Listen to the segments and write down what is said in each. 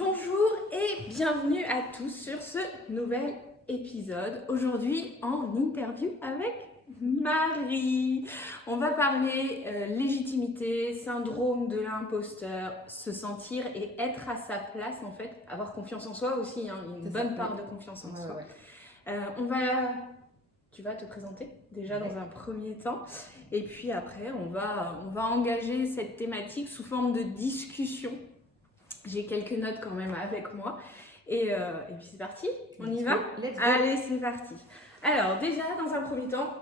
Bonjour et bienvenue à tous sur ce nouvel épisode. Aujourd'hui en interview avec Marie. On va parler légitimité, syndrome de l'imposteur, se sentir et être à sa place en fait, avoir confiance en soi aussi, hein, une bonne part de confiance en soi. Tu vas te présenter déjà dans un premier temps et puis après on va engager cette thématique sous forme de discussion. J'ai quelques notes quand même avec moi. Et puis c'est parti, on y va ? Allez, c'est parti. Alors déjà, dans un premier temps,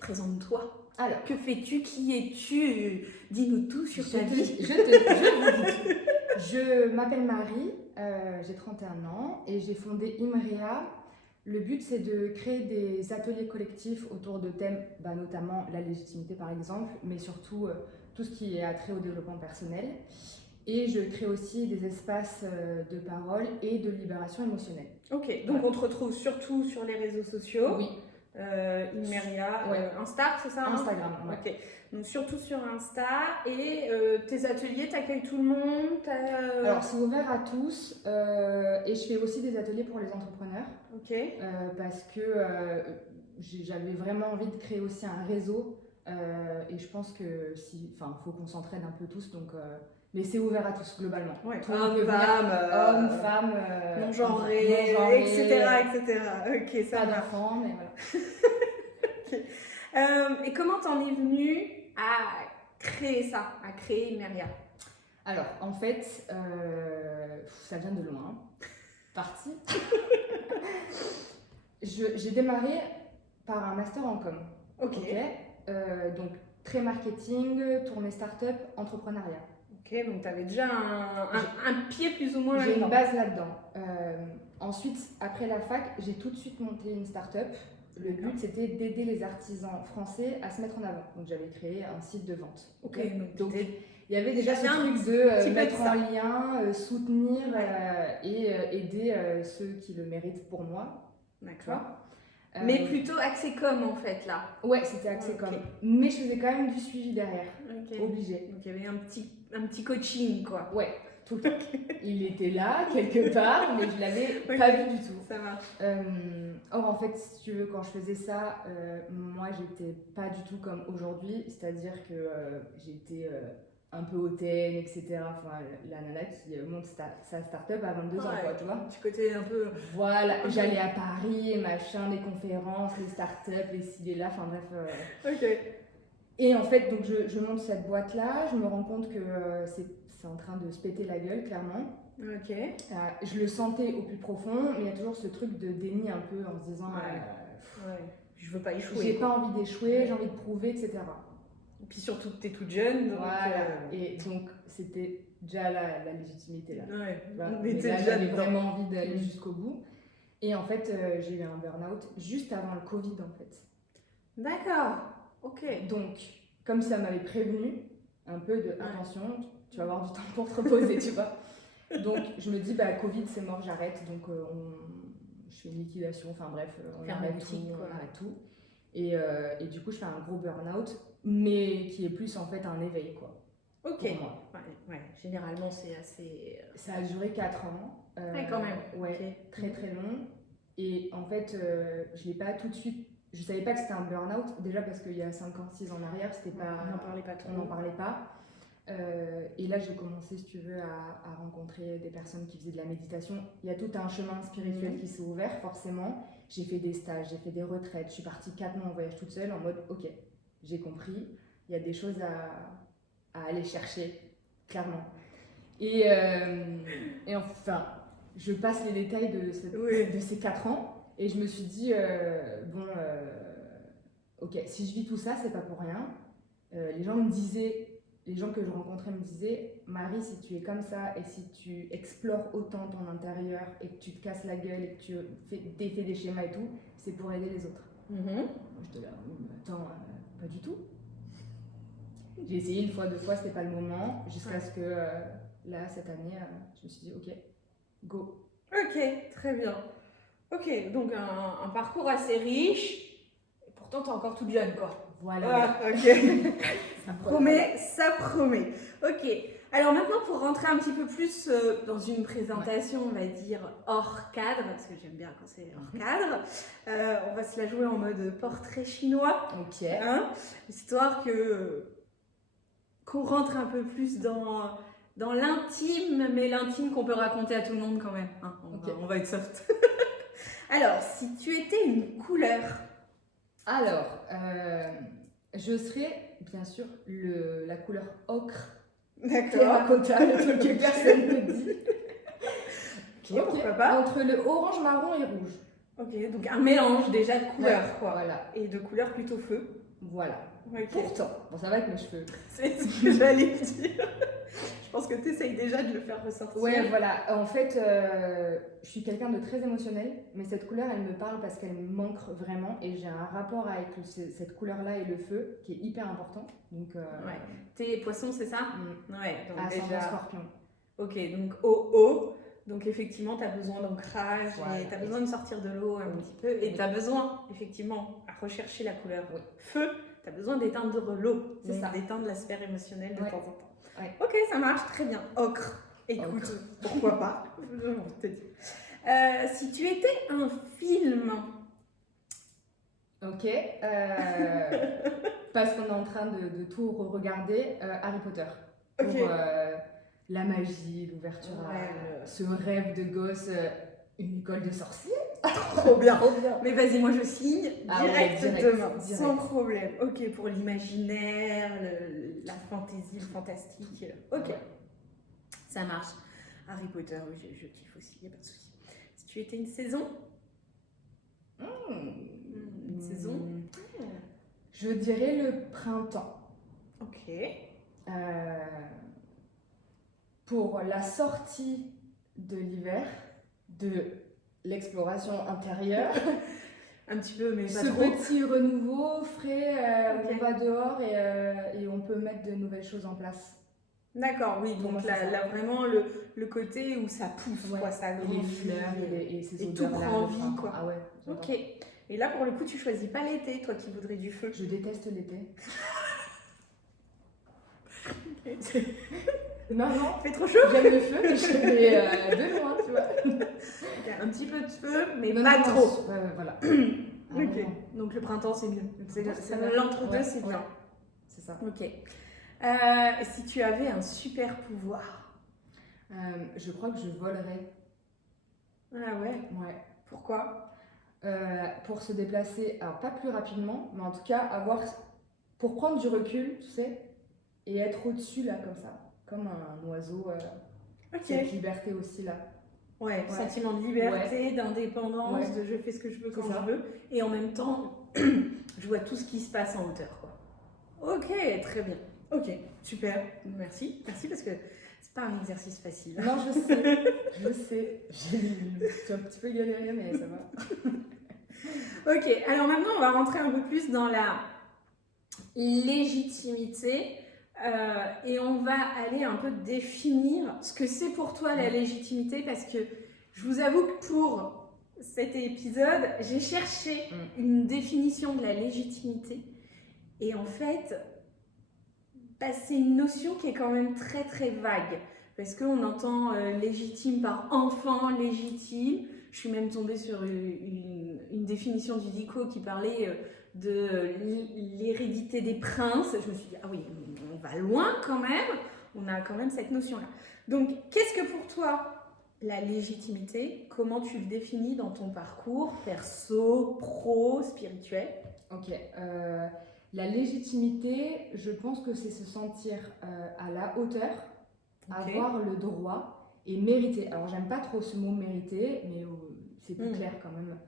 présente-toi. Alors, que fais-tu ? Qui es-tu ? Dis-nous tout sur ta vie. Je vous dis tout. Je m'appelle Marie, j'ai 31 ans et j'ai fondé Imria. Le but, c'est de créer des ateliers collectifs autour de thèmes, notamment la légitimité par exemple, mais surtout tout ce qui est attrait au développement personnel. Et je crée aussi des espaces de parole et de libération émotionnelle. Ok, donc on te retrouve surtout sur les réseaux sociaux. Oui. Imria, Insta, c'est ça ? Instagram, ouais. Ok, donc surtout sur Insta. Et tes ateliers, t'accueilles tout le monde Alors c'est ouvert à tous et je fais aussi des ateliers pour les entrepreneurs. Ok. Parce que j'avais vraiment envie de créer aussi un réseau et je pense que faut qu'on s'entraîne un peu tous donc mais c'est ouvert à tous globalement. Ouais, hommes, femmes, non-genrés, etc. Ok, ça pas marche. d'enfants, mais voilà. Okay. Et comment t'en es venue à créer ça, à créer Imria ? Alors, en fait, ça vient de loin. Parti. J'ai démarré par un master en com. Ok. Donc, très marketing, tournée start-up, entrepreneuriat. Ok, donc tu avais déjà un pied plus ou moins là-dedans. J'ai une base là-dedans. Ensuite, après la fac, j'ai tout de suite monté une start-up. Le but, c'était d'aider les artisans français à se mettre en avant. Donc, j'avais créé un site de vente. Ok, donc il y avait déjà ce truc de mettre en lien, soutenir et aider ceux qui le méritent pour moi. D'accord. Mais plutôt axé com en fait là. Ouais, c'était axé com. Mais je faisais quand même du suivi derrière. Obligé. Donc il y avait un petit coaching quoi. Ouais, tout le temps. Il était là quelque part, mais je l'avais pas vu du tout. Ça marche. Or en fait, si tu veux, quand je faisais ça, moi j'étais pas du tout comme aujourd'hui. C'est-à-dire que j'étais un peu hautaine, etc. Enfin, la nana qui monte sa start-up à 22 ans, quoi, tu vois. Du côté un peu... Voilà, j'allais à Paris, machin, les conférences, les start-up, les ci, les là, enfin bref. Ok. Et en fait, donc je monte cette boîte-là, je me rends compte que c'est en train de se péter la gueule, clairement. Ok. Je le sentais au plus profond, mais il y a toujours ce truc de déni un peu en se disant je veux pas échouer. J'ai pas envie d'échouer, j'ai envie de prouver, etc. Et puis surtout que t'es toute jeune. Donc, voilà. Et donc c'était déjà la légitimité là. Ouais. Mais là, j'avais vraiment envie d'aller jusqu'au bout. Et en fait, j'ai eu un burn-out juste avant le Covid en fait. D'accord. Ok. Donc, comme ça m'avait prévenu un peu de attention, tu vas avoir du temps pour te reposer, tu vois. Donc je me dis Covid c'est mort, j'arrête. Donc je fais une liquidation, enfin bref, on arrête tout. Et du coup je fais un gros burn-out, mais qui est plus en fait un éveil quoi. Ok. Pour moi. Ouais. Généralement c'est assez. Ça a duré 4 ans. Quand même. Ouais. Très très long. Et en fait je l'ai pas tout de suite. Je savais pas que c'était un burn-out, déjà parce qu'il y a 5 ans, 6 ans en arrière, c'était pas. On n'en parlait pas trop. On n'en parlait pas. Et là, j'ai commencé, si tu veux, à rencontrer des personnes qui faisaient de la méditation. Il y a tout un chemin spirituel qui s'est ouvert, forcément. J'ai fait des stages, j'ai fait des retraites. Je suis partie 4 mois en voyage toute seule, en mode, ok, j'ai compris. Il y a des choses à aller chercher, clairement. Et enfin, je passe les détails de ces 4 ans. Et je me suis dit, ok, si je vis tout ça, c'est pas pour rien. Les gens que je rencontrais me disaient, Marie, si tu es comme ça et si tu explores autant ton intérieur et que tu te casses la gueule et que tu défais des schémas et tout, c'est pour aider les autres. Moi, j'étais là, attends, pas du tout. J'ai essayé 1 fois, 2 fois, c'était pas le moment, jusqu'à ce que là, cette année, je me suis dit, ok, go. Ok, très bien. Ok, donc un parcours assez riche, et pourtant t'es encore toute jeune quoi. Voilà. Ok. Ça promet. Ok. Alors maintenant, pour rentrer un petit peu plus dans une présentation, on va dire hors cadre, parce que j'aime bien quand c'est hors cadre, on va se la jouer en mode portrait chinois, Ok. hein, histoire qu'on rentre un peu plus dans l'intime, mais l'intime qu'on peut raconter à tout le monde quand même. Hein, on va être soft. Alors, si tu étais une couleur. Alors, je serais bien sûr la couleur ocre. Terracotta, le truc que personne ne dit. Ok, pourquoi pas. Entre le orange, marron et rouge. Ok, donc un mélange déjà de couleurs, ouais, quoi. Voilà. Et de couleurs plutôt feu. Voilà. Okay. Pourtant, bon, ça va avec mes cheveux. C'est ce que j'allais dire. Je pense que tu essayes déjà de le faire ressortir. Ouais, voilà. En fait, je suis quelqu'un de très émotionnel, mais cette couleur, elle me parle parce qu'elle me manque vraiment. Et j'ai un rapport avec cette couleur-là et le feu qui est hyper important. Donc, ouais. T'es poisson, c'est ça? Ouais. Donc déjà... scorpion. Ok, donc eau. Donc effectivement, tu as besoin d'ancrage et tu as besoin de sortir de l'eau un petit peu. Et tu as besoin, effectivement, à rechercher la couleur. Feu, tu as besoin d'éteindre l'eau. C'est ça. D'éteindre la sphère émotionnelle de temps en temps. Ouais. Ok, ça marche, très bien. Ocre. Écoute, pourquoi pas? Je te dis. Si tu étais un film. Ok. Parce qu'on est en train de tout regarder. Harry Potter. Pour la magie, l'ouverture, ce rêve de gosse, une école de sorciers. Trop bien. Mais vas-y, moi je signe direct demain, direct. Sans problème. Ok, pour l'imaginaire, la fantaisie, le fantastique. Ok, ça marche. Harry Potter, je kiffe aussi, il n'y a pas de souci. Si tu étais une saison. Une saison. Je dirais le printemps. Ok. Pour la sortie de l'hiver, de l'exploration intérieure. Un petit peu, mais pas trop. Ce petit renouveau frais, on va dehors et on peut mettre de nouvelles choses en place. D'accord, oui, donc là vraiment le côté où ça pousse, quoi, ça grandit. Et les fleurs et ces odeurs-là. Et tout prend vie, quoi. Ah ouais, ok. Et là, pour le coup, tu choisis pas l'été, toi qui voudrais du feu. Je déteste l'été. Non, il fait trop chaud. J'aime le feu, mais je vais de loin, tu vois. Un petit peu de feu, mais pas trop. Voilà. Ok, donc le printemps, c'est mieux. L'entre-deux, c'est bien. C'est ça. Ok. Si tu avais un super pouvoir. Je crois que je volerais. Ah ouais? Ouais. Pourquoi? Pour se déplacer, alors pas plus rapidement, mais en tout cas pour prendre du recul, tu sais, et être au-dessus là, comme ça. Comme un oiseau, cette liberté aussi là. Ouais. Sentiment de liberté, d'indépendance, de je fais ce que je veux quand je veux. Et en même temps, je vois tout ce qui se passe en hauteur, quoi. Ok, très bien. Ok, super. Merci parce que c'est pas un exercice facile. Non, je sais. J'ai un petit peu galéré, mais ça va. Ok, alors maintenant, on va rentrer un peu plus dans la légitimité. Et on va aller un peu définir ce que c'est pour toi la légitimité, parce que je vous avoue que pour cet épisode, j'ai cherché une définition de la légitimité. Et en fait, c'est une notion qui est quand même très très vague. Parce qu'on entend légitime par enfant légitime. Je suis même tombée sur une définition du DICO qui parlait de l'hérédité des princes. Je me suis dit, ah oui, on va loin quand même. On a quand même cette notion-là. Donc, qu'est-ce que pour toi la légitimité? Comment tu le définis dans ton parcours perso, pro, spirituel? Ok. La légitimité, je pense que c'est se sentir à la hauteur, avoir le droit et mériter. Alors, j'aime pas trop ce mot mériter, mais c'est plus clair quand même.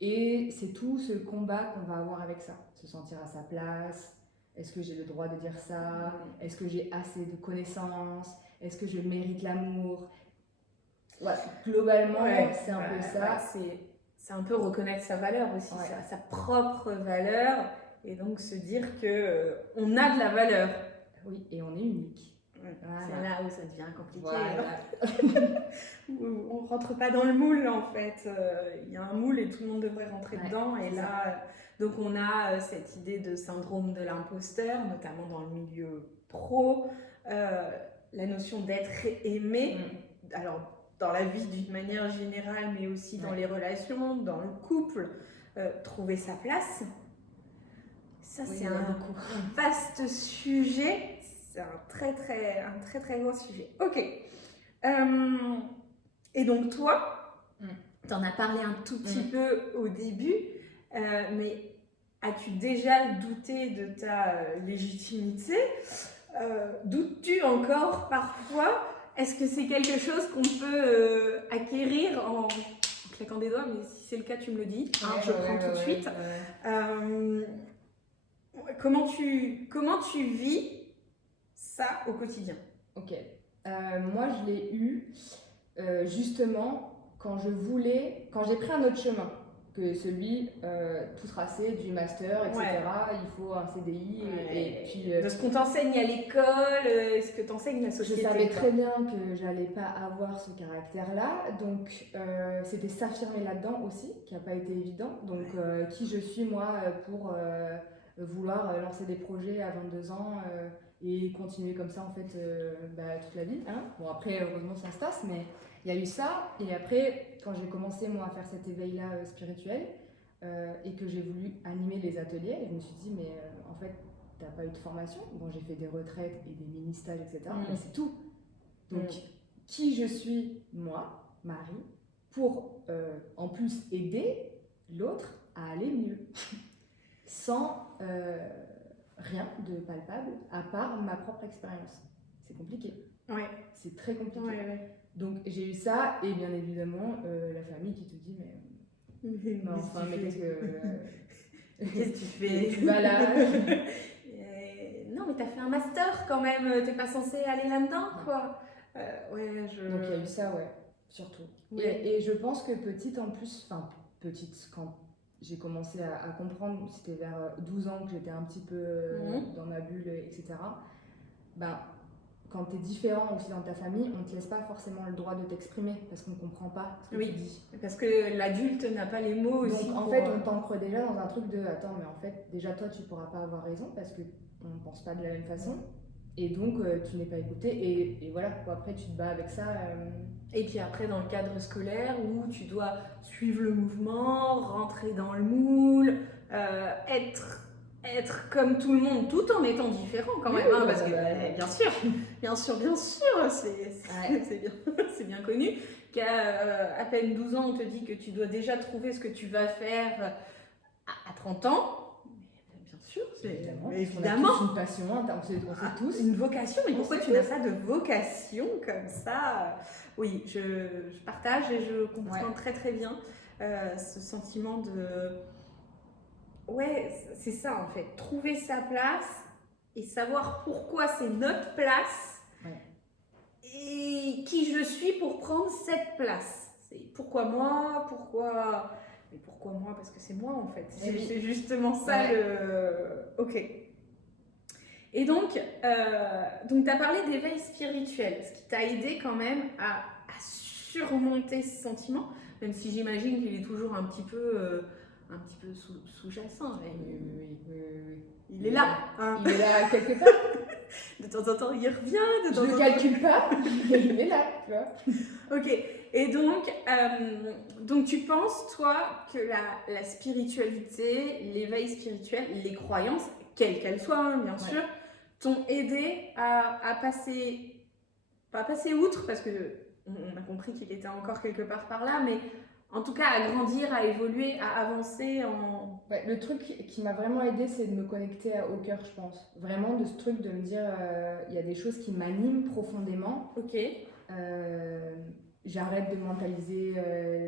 Et c'est tout ce combat qu'on va avoir avec ça. Se sentir à sa place. Est-ce que j'ai le droit de dire ça? Est-ce que j'ai assez de connaissances? Est-ce que je mérite l'amour? Voilà, globalement, c'est un peu ça. C'est un peu reconnaître sa valeur aussi, sa propre valeur, et donc se dire qu'on a de la valeur. Oui, et on est unique. Voilà. C'est là où ça devient compliqué. On ne rentre pas dans le moule en fait. Il y a un moule et tout le monde devrait rentrer dedans. Et là, donc on a cette idée de syndrome de l'imposteur, notamment dans le milieu pro. la notion d'être aimé, alors dans la vie d'une manière générale, mais aussi dans les relations, dans le couple, trouver sa place. Ça, c'est un vaste sujet. C'est un très gros sujet. Ok. Et donc toi, tu en as parlé un tout petit peu au début, mais as-tu déjà douté de ta légitimité? Doutes-tu encore parfois? Est-ce que c'est quelque chose qu'on peut acquérir en claquant des doigts? Mais si c'est le cas, tu me le dis. Je prends tout de suite. Comment tu vis ça au quotidien? Ok. Moi, je l'ai eu justement quand j'ai pris un autre chemin que celui tout tracé du master, etc. Il faut un CDI et puis... de ce qu'on t'enseigne à l'école, ce que t'enseigne la société. Je savais très bien que j'allais pas avoir ce caractère-là, donc c'était s'affirmer là-dedans aussi, qui n'a pas été évident. Donc qui je suis moi pour vouloir lancer des projets à 22 ans et continuer comme ça en fait toute la vie. Hein. Bon après heureusement ça se tasse, mais il y a eu ça. Et après quand j'ai commencé moi à faire cet éveil-là spirituel et que j'ai voulu animer les ateliers, je me suis dit mais en fait t'as pas eu de formation. Bon j'ai fait des retraites et des mini-stages etc. Mais c'est tout. Donc qui je suis moi, Marie, pour en plus aider l'autre à aller mieux sans rien de palpable à part ma propre expérience. C'est compliqué. Ouais. C'est très compliqué. Ouais. Donc j'ai eu ça et bien évidemment la famille qui te dit mais enfin mais qu'est-ce que tu fais? Tu vas là. Non mais t'as fait un master quand même. T'es pas censé aller là-dedans quoi. Donc il y a eu ça surtout. Ouais. Et je pense que petite quand j'ai commencé à comprendre, c'était vers 12 ans que j'étais un petit peu dans ma bulle, etc. Quand tu es différent aussi dans ta famille, on ne te laisse pas forcément le droit de t'exprimer parce qu'on ne comprend pas ce que tu dis. Parce que l'adulte n'a pas les mots aussi. Donc en fait, on t'ancre déjà dans un truc de attends, mais en fait, déjà toi, tu ne pourras pas avoir raison parce qu'on ne pense pas de la même façon. Et donc, tu n'es pas écouté. Et voilà, après, tu te bats avec ça. Et puis après, dans le cadre scolaire, où tu dois suivre le mouvement, rentrer dans le moule, être comme tout le monde, tout en étant différent quand même. Parce que, bien sûr, c'est bien connu qu'à à peine 12 ans, on te dit que tu dois déjà trouver ce que tu vas faire à 30 ans. Sûr, évidemment. On a tous une passion, on sait tous. Une vocation, mais pourquoi tu n'as pas de vocation comme ça? Oui, je partage et je comprends très bien ce sentiment de... Ouais, c'est ça en fait, trouver sa place et savoir pourquoi c'est notre place et qui je suis pour prendre cette place. C'est pourquoi moi, Mais pourquoi moi? Parce que c'est moi en fait. C'est justement ça Ok. Et donc tu as parlé d'éveil spirituel, ce qui t'a aidé quand même à surmonter ce sentiment, même si j'imagine qu'il est toujours un petit peu sous-jacent. Il est là. Hein. Il est là quelque part. De temps en temps, il revient. Je ne le calcule pas, mais il est là, tu vois. Ok. Et donc tu penses, toi, que la spiritualité, l'éveil spirituel, les croyances, quelles qu'elles soient, bien sûr, t'ont aidé à passer, pas passer outre, parce que on a compris qu'il était encore quelque part par là, mais en tout cas à grandir, à évoluer, à avancer en... Le truc qui m'a vraiment aidé, c'est de me connecter au cœur, je pense. Vraiment de ce truc de me dire, il y a des choses qui m'animent profondément. Ok. J'arrête de mentaliser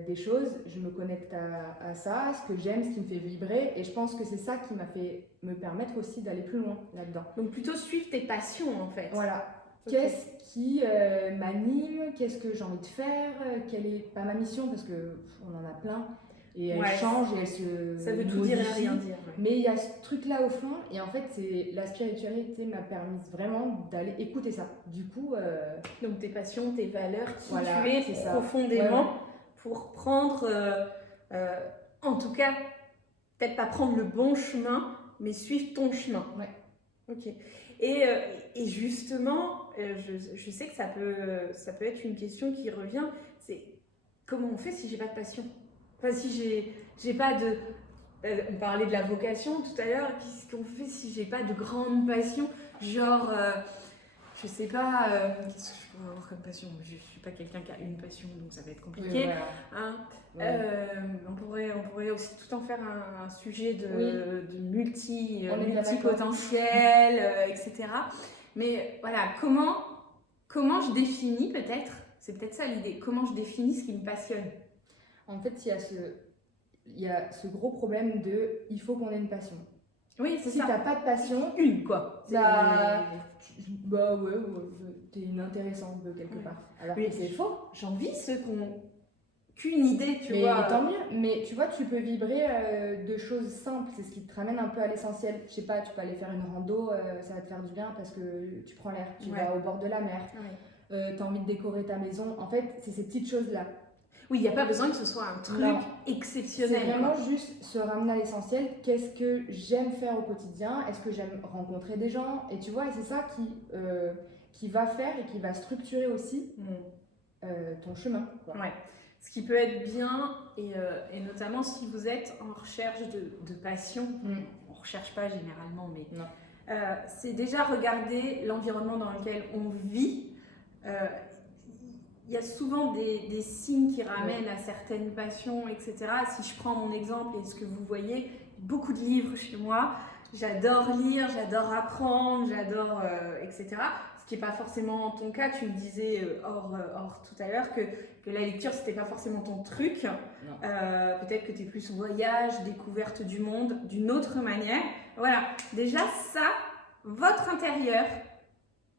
des choses, je me connecte à ça, ce que j'aime, ce qui me fait vibrer, et je pense que c'est ça qui m'a fait me permettre aussi d'aller plus loin là-dedans. Donc plutôt suivre tes passions en fait. Voilà. Okay. Qu'est-ce qui m'anime, qu'est-ce que j'ai envie de faire, quelle est pas ma mission parce que on en a plein et elle change et elle se ça veut tout dire et rien dire. Mais il y a ce truc là au fond et en fait c'est la spiritualité m'a permis vraiment d'aller écouter ça. Du coup donc tes passions, tes valeurs, qui voilà, tu es profondément pour prendre en tout cas peut-être pas prendre le bon chemin mais suivre ton chemin. Ouais. Ok. Et justement je sais que ça peut être une question qui revient, c'est comment on fait si j'ai pas de passion? Enfin, si j'ai pas de... On parlait de la vocation tout à l'heure, qu'est-ce qu'on fait si j'ai pas de grande passion? Genre, je sais pas, qu'est-ce que je peux avoir comme passion? Je suis pas quelqu'un qui a une passion, donc ça va être compliqué. Voilà. Hein. Ouais. On pourrait aussi tout en faire un sujet de On est bien multipotentiel, etc. Mais voilà, comment je définis peut-être, c'est peut-être ça l'idée, comment je définis ce qui me passionne? En fait, il y a ce gros problème de il faut qu'on ait une passion. Oui, c'est Si ça. t'as pas de passion, Une, quoi. bah ouais, t'es inintéressante de quelque Ouais. part. Alors Mais que c'est faux. j'envie ceux qui ont qu'une idée, tu Mais vois. tant mieux. Mais tu vois, tu peux vibrer de choses simples. C'est ce qui te ramène un peu à l'essentiel. Je sais pas, tu peux aller faire une rando, ça va te faire du bien parce que tu prends l'air. Tu Ouais. vas au bord de la mer. Ouais. T'as envie de décorer ta maison. En fait, c'est ces petites choses-là. Oui, il n'y a pas besoin que ce soit un truc Non. exceptionnel. C'est vraiment quoi. juste se ramener à l'essentiel. Qu'est-ce que j'aime faire au quotidien? Est-ce que j'aime rencontrer des gens? Et tu vois, et c'est ça qui va faire et qui va structurer aussi ton chemin. Quoi. Ouais. Ce qui peut être bien, et notamment si vous êtes en recherche de passion, on ne recherche pas généralement, mais Non. c'est déjà regarder l'environnement dans lequel on vit. Il y a souvent des signes qui ramènent à certaines passions, etc. Si je prends mon exemple et ce que vous voyez, beaucoup de livres chez moi. J'adore lire, j'adore apprendre, j'adore, etc. Ce qui n'est pas forcément ton cas. Tu me disais hors tout à l'heure que la lecture, c'était pas forcément ton truc. Peut-être que tu es plus voyage, découverte du monde d'une autre manière. Voilà, déjà ça, votre intérieur.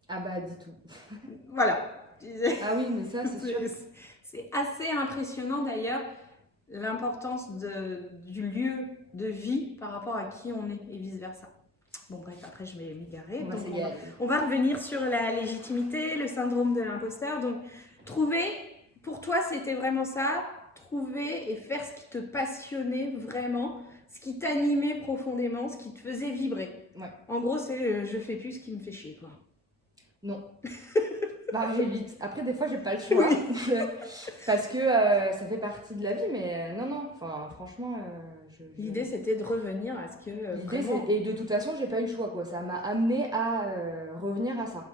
Ah bah, dis tout. Voilà. Ah oui, mais ça, c'est sûr. C'est assez impressionnant d'ailleurs l'importance du lieu de vie par rapport à qui on est et vice versa. Bon bref, après je vais m'égarer. On va revenir sur la légitimité, le syndrome de l'imposteur. Donc trouver, pour toi c'était vraiment ça, trouver et faire ce qui te passionnait vraiment, ce qui t'animait profondément, ce qui te faisait vibrer. Ouais. En gros c'est je fais plus ce qui me fait chier quoi. Non. Bah, j'évite. Après, des fois, j'ai pas le choix. Parce que ça fait partie de la vie, mais non. Enfin, franchement. L'idée, c'était de revenir à ce que. Et de toute façon, j'ai pas eu le choix, quoi. Ça m'a amené à revenir à ça,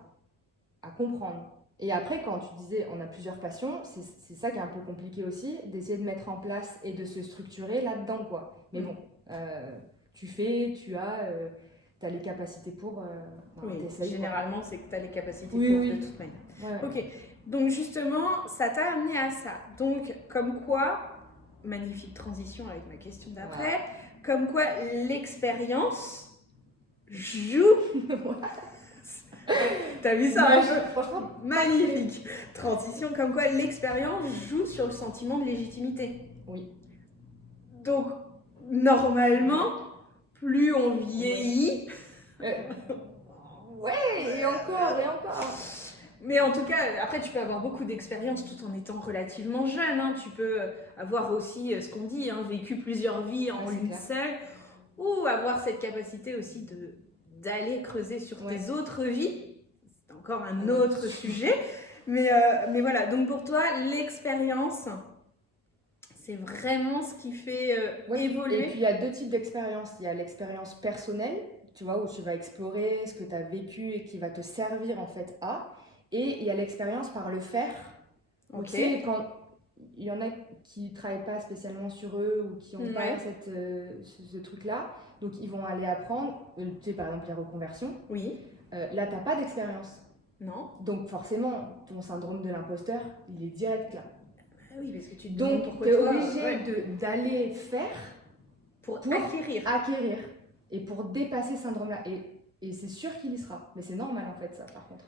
à comprendre. Et après, quand tu disais on a plusieurs passions, c'est ça qui est un peu compliqué aussi, d'essayer de mettre en place et de se structurer là-dedans, quoi. Mais bon, tu as les capacités pour. Généralement, c'est que tu as les capacités pour, de toute manière. Ouais. Ok, donc justement, ça t'a amené à ça. Donc, comme quoi, magnifique transition avec ma question d'après, comme quoi l'expérience joue. T'as vu ça? Franchement, magnifique transition, comme quoi l'expérience joue sur le sentiment de légitimité. Oui. Donc, normalement, plus on vieillit. Ouais, et encore. Mais en tout cas, après, tu peux avoir beaucoup d'expérience tout en étant relativement jeune. Hein. Tu peux avoir aussi, ce qu'on dit, vécu plusieurs vies en une seule, ou avoir cette capacité aussi d'aller creuser sur tes autres vies. C'est encore un autre sujet. Mais voilà, donc pour toi, l'expérience, c'est vraiment ce qui fait évoluer. Et puis il y a deux types d'expériences. Il y a l'expérience personnelle, tu vois, où tu vas explorer ce que tu as vécu et qui va te servir en fait à. Et il y a l'expérience par le faire. Ok. Tu sais, quand il y en a qui ne travaillent pas spécialement sur eux ou qui n'ont pas ce truc-là, donc ils vont aller apprendre, tu sais, par exemple la reconversion. Oui. Là, tu n'as pas d'expérience. Non. Donc forcément, ton syndrome de l'imposteur, il est direct là. Ah oui, parce que tu te donc pourquoi tu es obligé d'aller faire pour acquérir. Et pour dépasser ce syndrome-là. Et c'est sûr qu'il y sera. Mais c'est normal en fait ça par contre.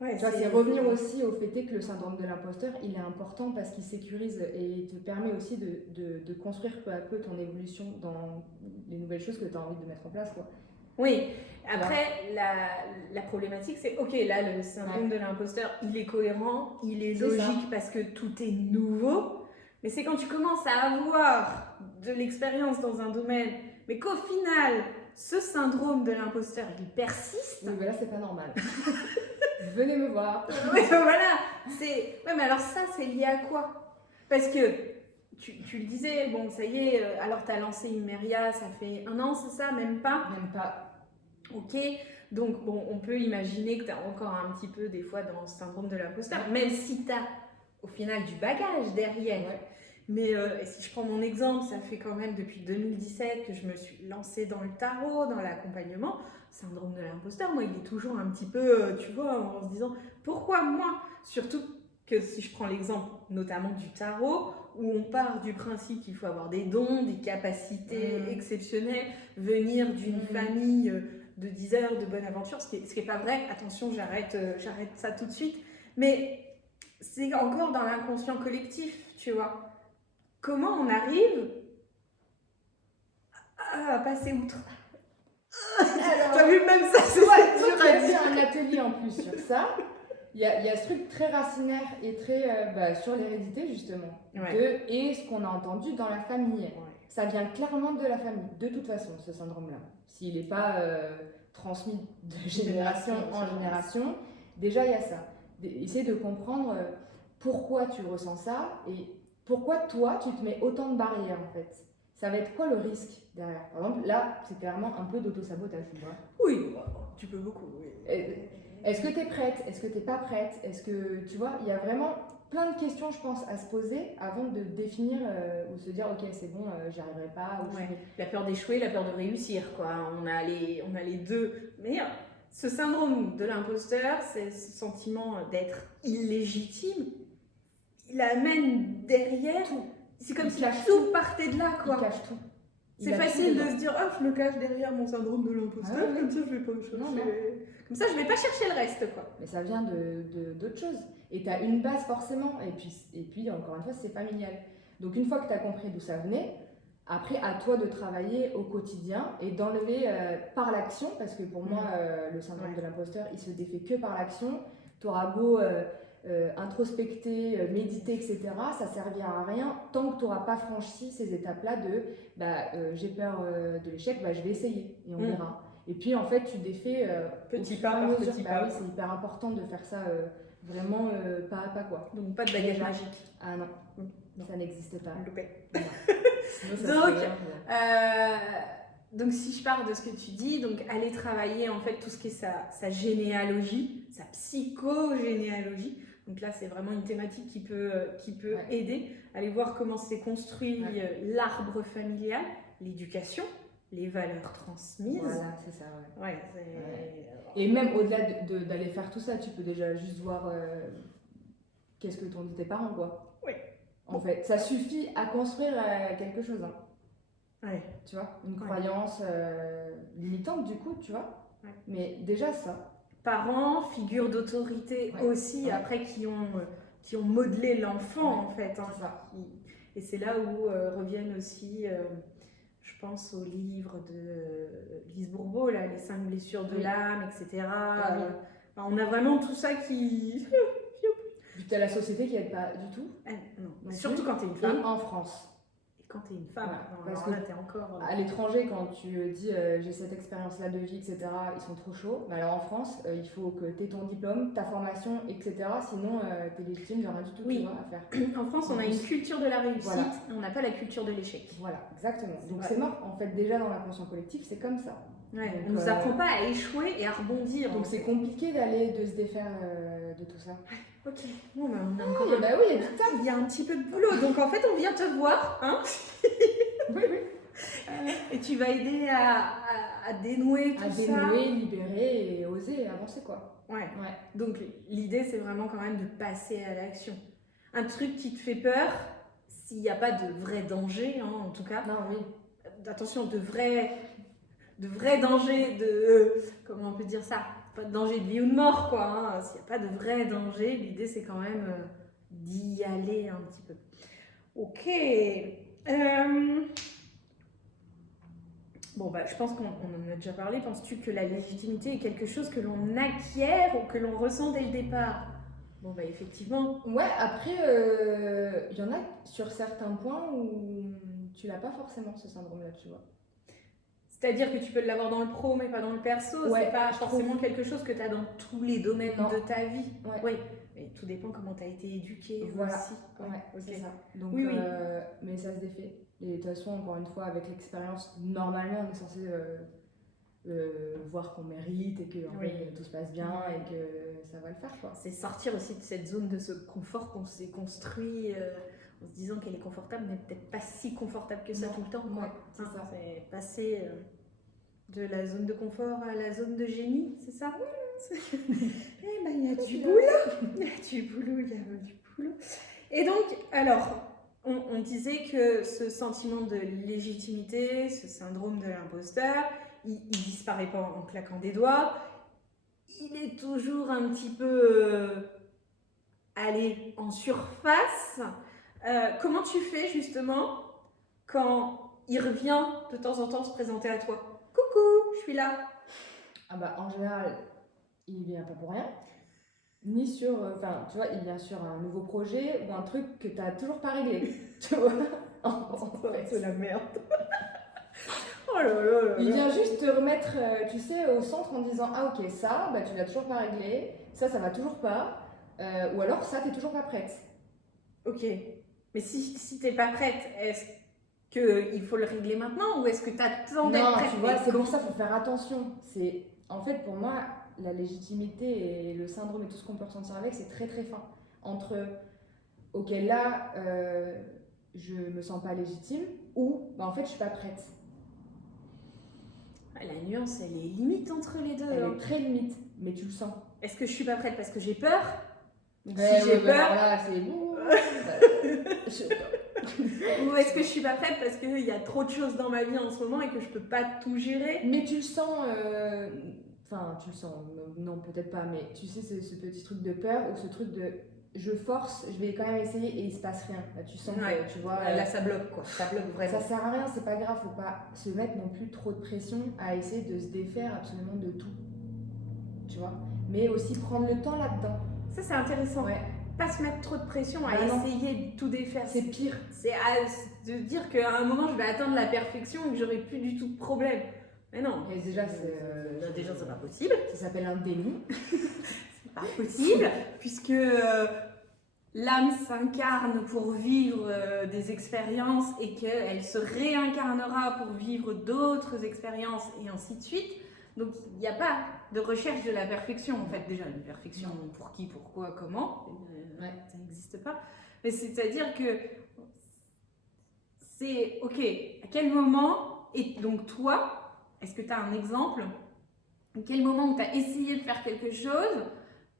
Ouais, c'est revenir aussi au fait que le syndrome de l'imposteur, il est important parce qu'il sécurise et te permet aussi de construire peu à peu ton évolution dans les nouvelles choses que tu as envie de mettre en place, quoi. Oui, après, la problématique, c'est, ok, là, le syndrome de l'imposteur, il est cohérent, il est logique parce que tout est nouveau, mais c'est quand tu commences à avoir de l'expérience dans un domaine, mais qu'au final, ce syndrome de l'imposteur, il persiste. Oui, mais là, c'est pas normal. Venez me voir. Ouais, voilà. Ouais, mais alors ça, c'est lié à quoi? Parce que tu le disais, bon, ça y est, alors tu as lancé Imeria, ça fait 1 an, c'est ça? Même pas? Même pas. Ok, donc bon, on peut imaginer que tu as encore un petit peu des fois dans ce syndrome de l'imposteur, même si tu as au final du bagage derrière. Ouais. Mais si je prends mon exemple, ça fait quand même depuis 2017 que je me suis lancée dans le tarot, dans l'accompagnement. Syndrome de l'imposteur, moi, il est toujours un petit peu, tu vois, en se disant pourquoi moi? Surtout que si je prends l'exemple notamment du tarot, où on part du principe qu'il faut avoir des dons, des capacités exceptionnelles, venir d'une famille de 10 heures de bonne aventure, ce qui est pas vrai. Attention, j'arrête ça tout de suite. Mais c'est encore dans l'inconscient collectif, tu vois. Comment on arrive à passer outre? T'as vu, même ça, c'est Toi, tu as fait un atelier en plus sur ça. Il y a ce truc très racinaire et très sur l'hérédité, justement. Ouais. Et ce qu'on a entendu dans la famille. Ouais. Ça vient clairement de la famille, de toute façon, ce syndrome-là. S'il n'est pas transmis de génération en génération, déjà il y a ça. Essayer de comprendre pourquoi tu ressens ça et pourquoi toi tu te mets autant de barrières en fait. Ça va être quoi le risque derrière? Par exemple, là, c'est clairement un peu d'auto-sabotage, tu vois. Oui, tu peux beaucoup, oui. Est-ce que tu es prête? Est-ce que tu n'es pas prête? Est-ce que, tu vois, il y a vraiment plein de questions, je pense, à se poser avant de définir ou se dire, ok, c'est bon, j'y arriverai pas. Ou La peur d'échouer, la peur de réussir, quoi. On a les deux. Mais ce syndrome de l'imposteur, c'est ce sentiment d'être illégitime, il amène derrière. C'est comme si tout partait de là, quoi. Il cache tout. C'est facile de se dire, oh, je me cache derrière mon syndrome de l'imposteur, comme ça je vais pas me chercher. Non. Comme ça je vais pas chercher le reste, quoi. Mais ça vient d'autres choses. Et tu as une base forcément. Et puis, encore une fois, c'est familial. Donc une fois que tu as compris d'où ça venait, après à toi de travailler au quotidien et d'enlever par l'action, parce que pour moi, le syndrome de l'imposteur, il se défait que par l'action. Tu auras beau introspecter, méditer, etc. Ça ne servira à rien tant que tu n'auras pas franchi ces étapes-là de j'ai peur de l'échec, je vais essayer et on verra. Et puis en fait, tu défais petit pas par petit pas. Oui, c'est hyper important de faire ça vraiment pas à pas, quoi. Donc pas de bagage magique. Ah non, ça n'existe pas. Donc si je pars de ce que tu dis, donc aller travailler en fait tout ce qui est sa généalogie, sa psychogénéalogie. Donc là, c'est vraiment une thématique qui peut aider. Aller voir comment s'est construit l'arbre familial, l'éducation, les valeurs transmises. Voilà, c'est ça, ouais. Et même au-delà d'aller faire tout ça, tu peux déjà juste voir qu'est-ce que t'ont dit tes parents, quoi. Oui. En fait, ça suffit à construire quelque chose. Hein. Ouais. Tu vois, une croyance limitante, du coup, tu vois. Ouais. Mais déjà ça. Parents, figures d'autorité aussi, après qui ont modelé l'enfant en fait. Hein, et c'est là où reviennent aussi, je pense au livre de Lise Bourbeau, là, les 5 blessures de l'âme, etc. On a vraiment tout ça qui... Tu as la société qui n'aide pas du tout. Non. Surtout quand tu es une femme. Et en France. Quand tu es une femme, parce que là, t'es encore... À l'étranger, quand tu dis j'ai cette expérience-là de vie, etc., ils sont trop chauds. Mais alors en France, il faut que tu aies ton diplôme, ta formation, etc. Sinon, tu es légitime de rien du tout à faire. En France, on a une culture de la réussite, on n'a pas la culture de l'échec. Voilà, exactement. Donc c'est mort. En fait, déjà dans l'inconscient collectif, c'est comme ça. Ouais, on ne nous apprend pas à échouer et à rebondir. Donc c'est compliqué de se défaire de tout ça. Ok, bon, on a encore il y a du taf. Il y a un petit peu de boulot, donc en fait on vient te voir, hein. Oui. Et tu vas aider à dénouer tout ça. À dénouer, libérer et oser avancer, quoi. Ouais. Donc l'idée c'est vraiment quand même de passer à l'action. Un truc qui te fait peur, s'il n'y a pas de vrai danger, hein, en tout cas. Non, oui. Attention, de vrai danger, comment on peut dire ça? Pas de danger de vie ou de mort, quoi. Hein. S'il n'y a pas de vrai danger, l'idée c'est quand même d'y aller un petit peu. Ok. Bon, je pense qu'on en a déjà parlé. Penses-tu que la légitimité est quelque chose que l'on acquiert ou que l'on ressent dès le départ? Bon, effectivement. Ouais, après, il y en a sur certains points où tu l'as pas forcément, ce syndrome-là, tu vois. C'est-à-dire que tu peux l'avoir dans le pro, mais pas dans le perso. Ouais, c'est pas je forcément trouve. quelque chose que tu as dans tous les domaines Non. de ta vie. Ouais. Oui, mais tout dépend comment tu as été éduqué Voilà. aussi. Ouais, ok. c'est ça. Donc, Oui, oui. mais ça se défait. Et de toute façon, encore une fois, avec l'expérience, normalement, on est censé voir qu'on mérite et que en Oui. fait, tout se passe bien et que ça va le faire, quoi. C'est sortir aussi de cette zone de ce confort qu'on s'est construit en se disant qu'elle est confortable, mais peut-être pas si confortable que ça Non. tout le temps. Quoi. Ouais, c'est ça. C'est passer de la zone de confort à la zone de génie, c'est ça? Eh ben, il y a du boulot. Il y a du boulot, il y a du boulot. Et donc, alors, on disait que ce sentiment de légitimité, ce syndrome de l'imposteur, il disparaît pas en claquant des doigts. Il est toujours un petit peu allé en surface. Comment tu fais justement quand il revient de temps en temps se présenter à toi? Coucou, je suis là. Ah bah, en général, il vient pas pour rien. Ni sur. Enfin, tu vois, il vient sur un nouveau projet ou un truc que t'as toujours pas réglé. Tu vois en fait. C'est la merde. Oh là là là là. Il vient juste te remettre, tu sais, au centre en disant ah ok ça, bah tu l'as toujours pas réglé, ça va toujours pas, ou alors ça t'es toujours pas prête. Ok, mais si t'es pas prête, est-ce qu'il faut le régler maintenant ou est-ce que t'attends d'être prête? Non, tu vois, c'est pour ça qu'il faut faire attention. C'est en fait pour moi la légitimité et le syndrome et tout ce qu'on peut ressentir avec, c'est très très fin. Entre ok là je me sens pas légitime ou bah en fait je suis pas prête. La nuance, elle est limite entre les deux. Elle est très limite, mais tu le sens. Est-ce que je suis pas prête parce que j'ai peur? Donc, Ouais, si j'ai peur, là c'est bon. Je sais pas. ou est-ce que je suis pas prête parce qu'il y a trop de choses dans ma vie en ce moment et que je peux pas tout gérer? Mais tu le sens, enfin tu le sens, non peut-être pas, mais tu sais ce petit truc de peur ou ce truc de je force, je vais quand même essayer et il se passe rien. Là, tu sens Ouais. que tu vois. Là, ça bloque quoi, ça bloque vraiment. Ça sert à rien, c'est pas grave, faut pas se mettre non plus trop de pression à essayer de se défaire absolument de tout. Tu vois? Mais aussi prendre le temps là-dedans. Ça, c'est intéressant. Ouais. Pas se mettre trop de pression à Ah non. essayer de tout défaire. C'est pire. C'est de dire qu'à un moment je vais atteindre la perfection et que j'aurai plus du tout de problème. Mais non. Et déjà, c'est pas possible. Ça s'appelle un déni. C'est pas possible puisque l'âme s'incarne pour vivre des expériences et qu'elle se réincarnera pour vivre d'autres expériences et ainsi de suite. Donc il n'y a pas de recherche de la perfection en fait. Déjà une perfection pour qui, pourquoi, comment, Ouais. ça n'existe pas. Mais c'est-à-dire que c'est ok, à quel moment, et donc toi, est-ce que tu as un exemple, à quel moment où tu as essayé de faire quelque chose,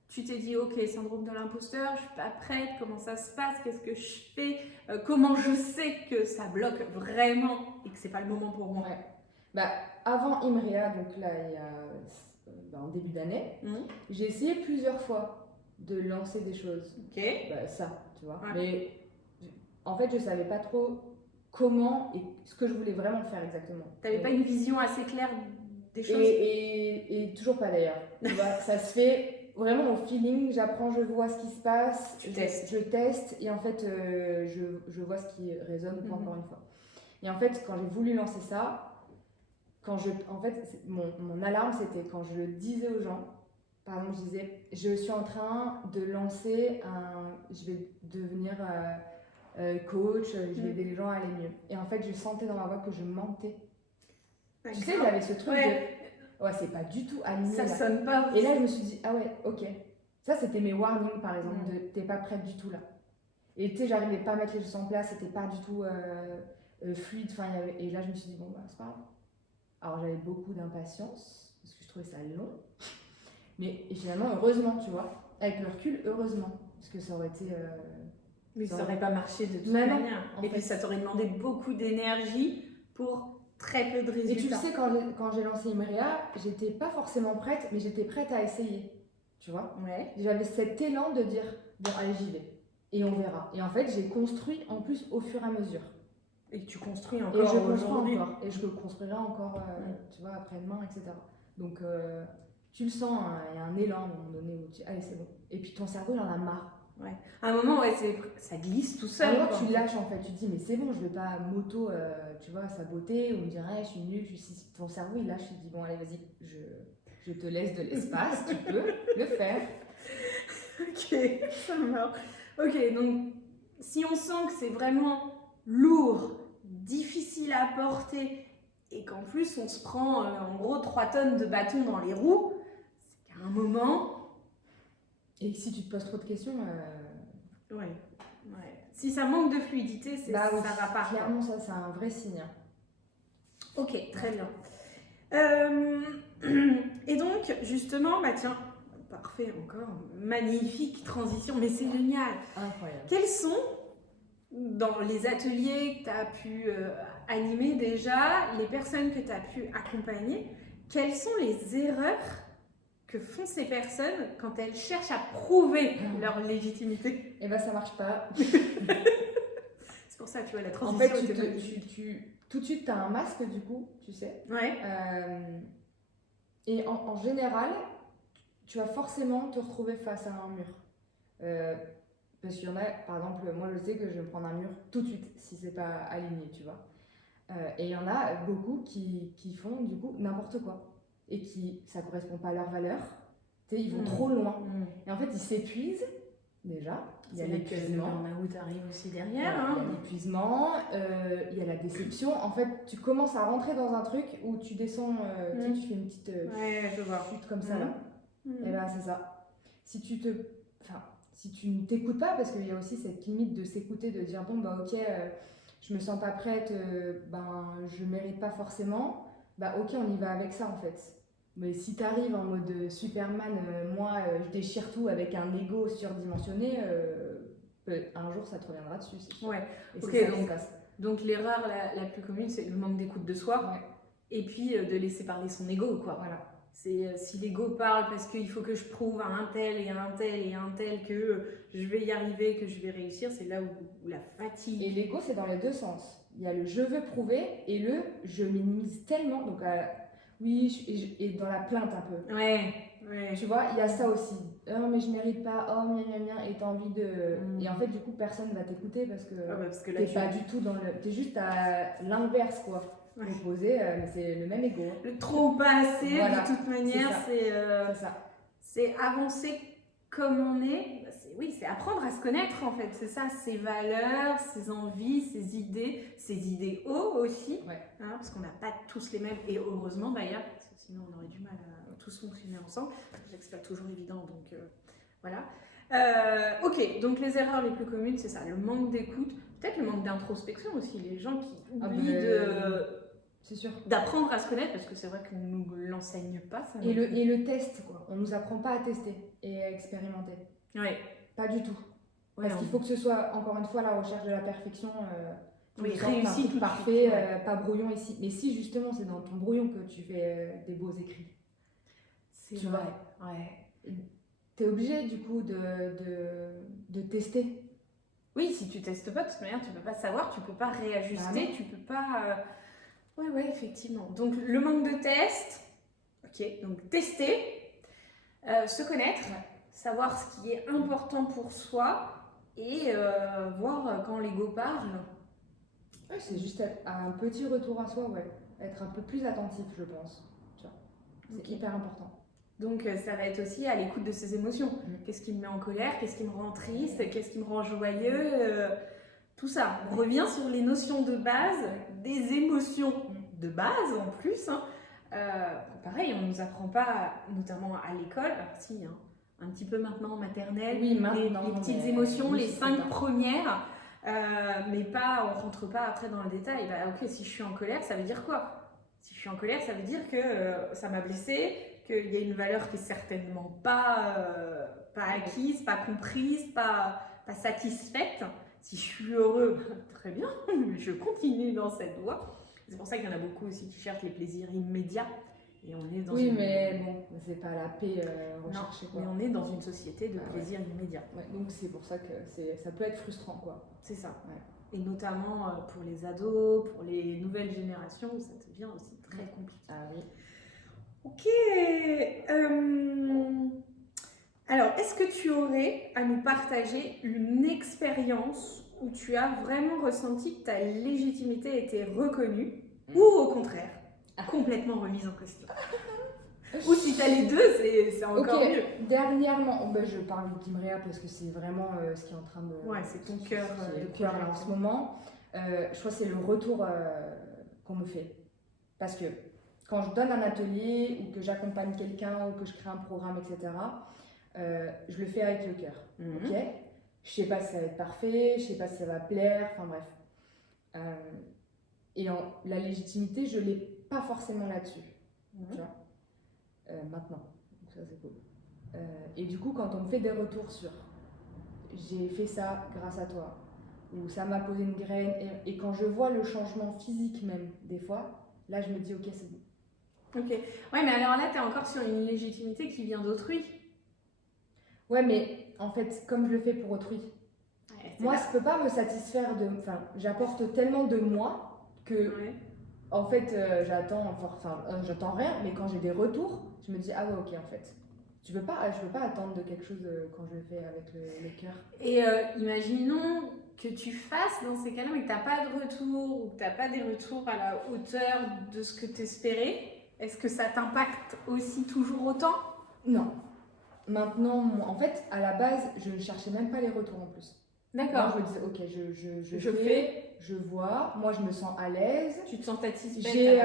tu t'es dit ok, syndrome de l'imposteur, je suis pas prête, comment ça se passe, qu'est-ce que je fais, comment je sais que ça bloque vraiment et que c'est pas le moment pour moi. Ouais. Bah, avant Imria, donc là il y a en début d'année, j'ai essayé plusieurs fois de lancer des choses. Ok. Bah, ça, tu vois. Ouais. Mais en fait, je savais pas trop comment et ce que je voulais vraiment faire exactement. T'avais pas une vision assez claire des choses? Et toujours pas d'ailleurs. Tu vois, ça se fait vraiment au feeling, j'apprends, je vois ce qui se passe, je teste et en fait je vois ce qui résonne ou pas encore une fois. Et en fait, quand j'ai voulu lancer ça, mon alarme c'était quand je disais aux gens, par exemple je disais, je suis en train de lancer je vais devenir coach, je vais aider les gens à aller mieux. Et en fait, je sentais dans ma voix que je mentais. Tu sais, j'avais ce truc de ouais, c'est pas du tout aligné. Ça là. sonne pas. Et là, je me suis dit, ah ouais, ok. Ça, c'était mes warnings, par exemple, de t'es pas prête du tout là. Et tu sais, j'arrivais pas à mettre les choses en place, c'était pas du tout fluide. Enfin, et là, je me suis dit, bon, bah, c'est pas grave. Alors, j'avais beaucoup d'impatience, parce que je trouvais ça long. Mais et finalement, heureusement, tu vois, avec le recul, heureusement. Parce que ça aurait été. Mais ça aurait pas marché de toute manière. Et puis, ça t'aurait demandé beaucoup d'énergie pour très peu de résultats. Et tu le sais, quand j'ai lancé Imria, j'étais pas forcément prête, mais j'étais prête à essayer. Tu vois? Ouais. J'avais cet élan de dire, bon, allez, j'y vais. Et on verra. Et en fait, j'ai construit en plus au fur et à mesure. Et tu construis encore. Et je construis aujourd'hui. encore. Et je construirai encore, tu vois, après-demain, etc. Donc, tu le sens, il y a un élan à un moment donné où tu dis, allez, c'est bon. Et puis ton cerveau, il en a marre. Ouais. À un moment, ouais, ça glisse tout À un seul. moment, quoi. tu lâches en fait, tu te dis mais c'est bon, je vais pas tu vois, saboter ou me dire je suis nulle, ton cerveau il lâche, il dit bon allez vas-y, je te laisse de l'espace, tu peux le faire. Ok, ça marche. Ok, donc si on sent que c'est vraiment lourd, difficile à porter, et qu'en plus on se prend en gros 3 tonnes de bâton dans les roues, c'est qu'à un moment. Et si tu te poses trop de questions, Ouais, ouais. Si ça manque de fluidité, oui, ça va pas. clairement ça c'est un vrai signe. Ok, très bien. Et donc, justement, bah tiens, parfait encore, magnifique transition, mais c'est génial. Incroyable. Quels sont, dans les ateliers que tu as pu animer déjà, les personnes que tu as pu accompagner, quelles sont les erreurs que font ces personnes quand elles cherchent à prouver leur légitimité? Et ben ça marche pas. C'est pour ça, tu vois, la En transition fait, était magnifique. tout de suite, tu as un masque du coup, tu sais. Ouais. Et en général, tu vas forcément te retrouver face à un mur. Parce qu'il y en a, par exemple, moi je sais que je vais me prendre un mur tout de suite si c'est pas aligné, tu vois. Et il y en a beaucoup qui font du coup n'importe quoi. Et ça correspond pas à leurs valeurs. Tu sais, ils vont trop loin. Et en fait, ils s'épuisent déjà. Il y a l'épuisement. Le burn-out arrive aussi derrière. Voilà, il y a l'épuisement, il y a la déception. En fait, tu commences à rentrer dans un truc où tu descends, tu sais, tu fais une petite chute comme ça là. Et ben c'est ça. Si tu ne t'écoutes pas, parce qu'il y a aussi cette limite de s'écouter, de dire bon bah ok, je me sens pas prête, je mérite pas forcément, bah ok on y va avec ça en fait. Mais si t'arrives en mode Superman, je déchire tout avec un ego surdimensionné, un jour ça te reviendra dessus, c'est sûr. Ouais. Et Ok, c'est ça qui se passe. donc l'erreur la plus commune, c'est le manque d'écoute de soi. Ouais. Et puis de laisser parler son ego, quoi. Voilà. C'est si l'ego parle parce qu'il faut que je prouve à un tel et à un tel et à un tel que je vais y arriver, que je vais réussir, c'est là où la fatigue. Et l'ego, c'est dans les deux sens. Il y a le je veux prouver et le je minimise tellement. Donc, oui, et dans la plainte un peu. Ouais. Tu vois, il y a ça aussi. Oh, mais je mérite pas, oh, mien, et t'as envie de. Et en fait, du coup, personne va t'écouter parce que, là, t'es pas du tout dans le. T'es juste à l'inverse, quoi. Opposé, mais c'est le même ego. Le trop pas assez, voilà, de toute manière, c'est ça. C'est avancer comme on est. C'est apprendre à se connaître en fait. C'est ça, ses valeurs, ses envies, ses idéaux aussi. Ouais. Hein, parce qu'on n'a pas tous les mêmes, et heureusement d'ailleurs, parce que sinon on aurait du mal à tous fonctionner ensemble. Je sais que c'est pas toujours évident, donc voilà. Ok, donc les erreurs les plus communes, c'est ça, le manque d'écoute, peut-être le manque d'introspection aussi, les gens qui oublient c'est sûr. D'apprendre à se connaître, parce que c'est vrai qu'on ne nous l'enseigne pas. Ça et le test, quoi. On nous apprend pas à tester et à expérimenter. Ouais. Pas du tout. Parce qu'il faut que ce soit, encore une fois, la recherche de la perfection. Réussi, tout parfait, pas brouillon ici. Mais si justement c'est dans ton brouillon que tu fais des beaux écrits. C'est vrai. Ouais. T'es obligé du coup de tester. Oui, si tu testes pas, de toute manière, tu peux pas savoir, tu peux pas réajuster, tu peux pas. Ouais, effectivement. Donc le manque de test. Ok, donc tester, se connaître, savoir ce qui est important pour soi et voir quand l'ego parle. Ouais, c'est juste un petit retour à soi, être un peu plus attentif, je pense. C'est hyper important. Donc ça va être aussi à l'écoute de ses émotions. Qu'est-ce qui me met en colère, qu'est-ce qui me rend triste, qu'est-ce qui me rend joyeux, tout ça. On revient sur les notions de base, des émotions de base en plus. Pareil, on ne nous apprend pas, notamment à l'école, alors si, un petit peu maintenant en maternelle, les petites émotions, les 5 premières, mais pas, on rentre pas après dans le détail. Bah, ok, si je suis en colère, ça veut dire quoi? Si je suis en colère, ça veut dire que ça m'a blessée, qu'il y a une valeur qui est certainement pas acquise, pas comprise, pas satisfaite. Si je suis heureux, très bien, je continue dans cette voie. C'est pour ça qu'il y en a beaucoup aussi qui cherchent les plaisirs immédiats. Et on est dans mais bon, c'est pas la paix recherchée. Non, mais on est dans une société de plaisir immédiat. Ouais, donc c'est pour ça que ça peut être frustrant, quoi. C'est ça. Ouais. Et notamment pour les ados, pour les nouvelles générations, ça devient aussi très compliqué. Ah oui. Ok. Alors, est-ce que tu aurais à nous partager une expérience où tu as vraiment ressenti que ta légitimité était reconnue ou au contraire, complètement remise en question? Ou si tu as les deux, c'est encore mieux. Dernièrement, je parle d'Imrea parce que c'est vraiment ce qui est en train de... Ouais, c'est ton cœur de de cœur là en ce moment. Je crois que c'est le retour qu'on me fait. Parce que quand je donne un atelier ou que j'accompagne quelqu'un ou que je crée un programme, etc., je le fais avec le cœur. Ok, je sais pas si ça va être parfait, je sais pas si ça va plaire, enfin bref. La légitimité, je l'ai pas forcément là-dessus. Tu vois, maintenant. Donc ça, c'est cool. Et du coup, quand on me fait des retours sur j'ai fait ça grâce à toi, ou ça m'a posé une graine, et quand je vois le changement physique même, des fois, là je me dis ok, c'est bon. Ok. Ouais, mais alors là, tu es encore sur une légitimité qui vient d'autrui. Ouais, mais en fait, comme je le fais pour autrui, moi, je peux pas me satisfaire de... Enfin, j'apporte tellement de moi que, en fait, j'attends rien, mais quand j'ai des retours, je me dis, ah ouais, ok, en fait. Je peux pas attendre de quelque chose quand je le fais avec le cœur. Et imaginons que tu fasses dans ces cas-là, mais que tu n'as pas de retour ou que tu n'as pas des retours à la hauteur de ce que tu espérais. Est-ce que ça t'impacte aussi toujours autant? Non. Maintenant, en fait, à la base, je ne cherchais même pas les retours en plus. D'accord. Moi, je me disais, ok, je fais, je vois, moi je me sens à l'aise. Tu te sens satisfaite?